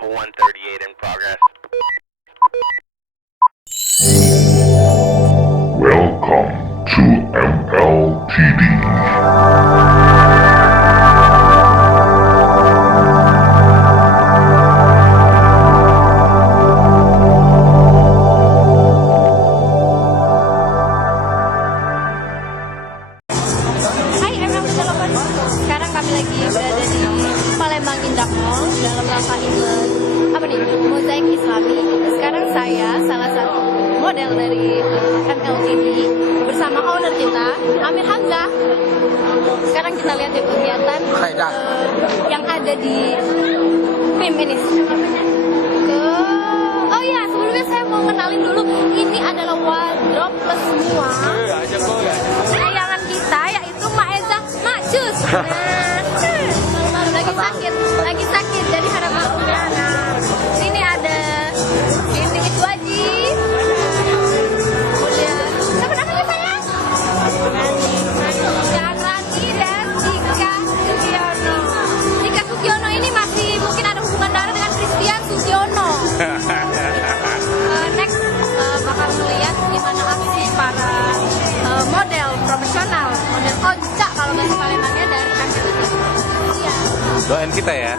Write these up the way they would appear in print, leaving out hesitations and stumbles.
Level 138 in progress. Welcome to MLTD. Hai MLTD Lovers, sekarang kami lagi berada di Palembang Indah Mall dalam rangka event Mozaik Islami. Sekarang saya salah satu model dari MLTD bersama owner kita, Amir Hamzah. Sekarang kita lihat di kegiatan yang ada di PIM ini. Oh ya, sebelumnya saya mau kenalin dulu, ini adalah wardrobe plus semua kesayangan kita, yaitu Maeza Macus. Lagi sakit, jadi harap maklumnya. Nah, sini ada ini Wiswaji. Kemudian siapa namanya sayang? Rani dan Dika Sugiono. Dika Sugiono ini masih mungkin ada hubungan darah dengan Christian Sugiono. Next bakal melihat gimana aksi para model profesional, model onca kalau bahasa Palembangnya dari MLTD. Iya. Doain kita ya.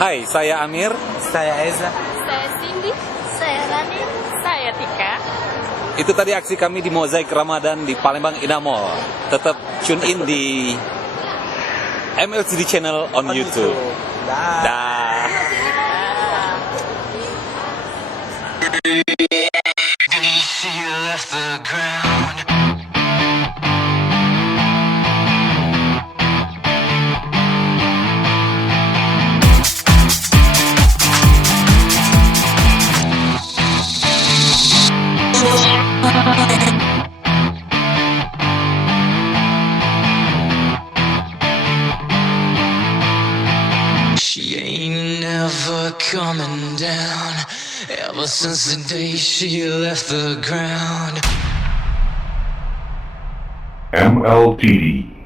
Hai, saya Amir. Saya Eza. Saya Cindy. Saya Rani. Saya Tika. Itu tadi aksi kami di Mozaik Ramadan di Palembang Indah Mall. Tetap tune in di MLCD channel on YouTube. Dah. Dah. She left the ground. She ain't never coming down. Ever since the day she left the ground. MLTD.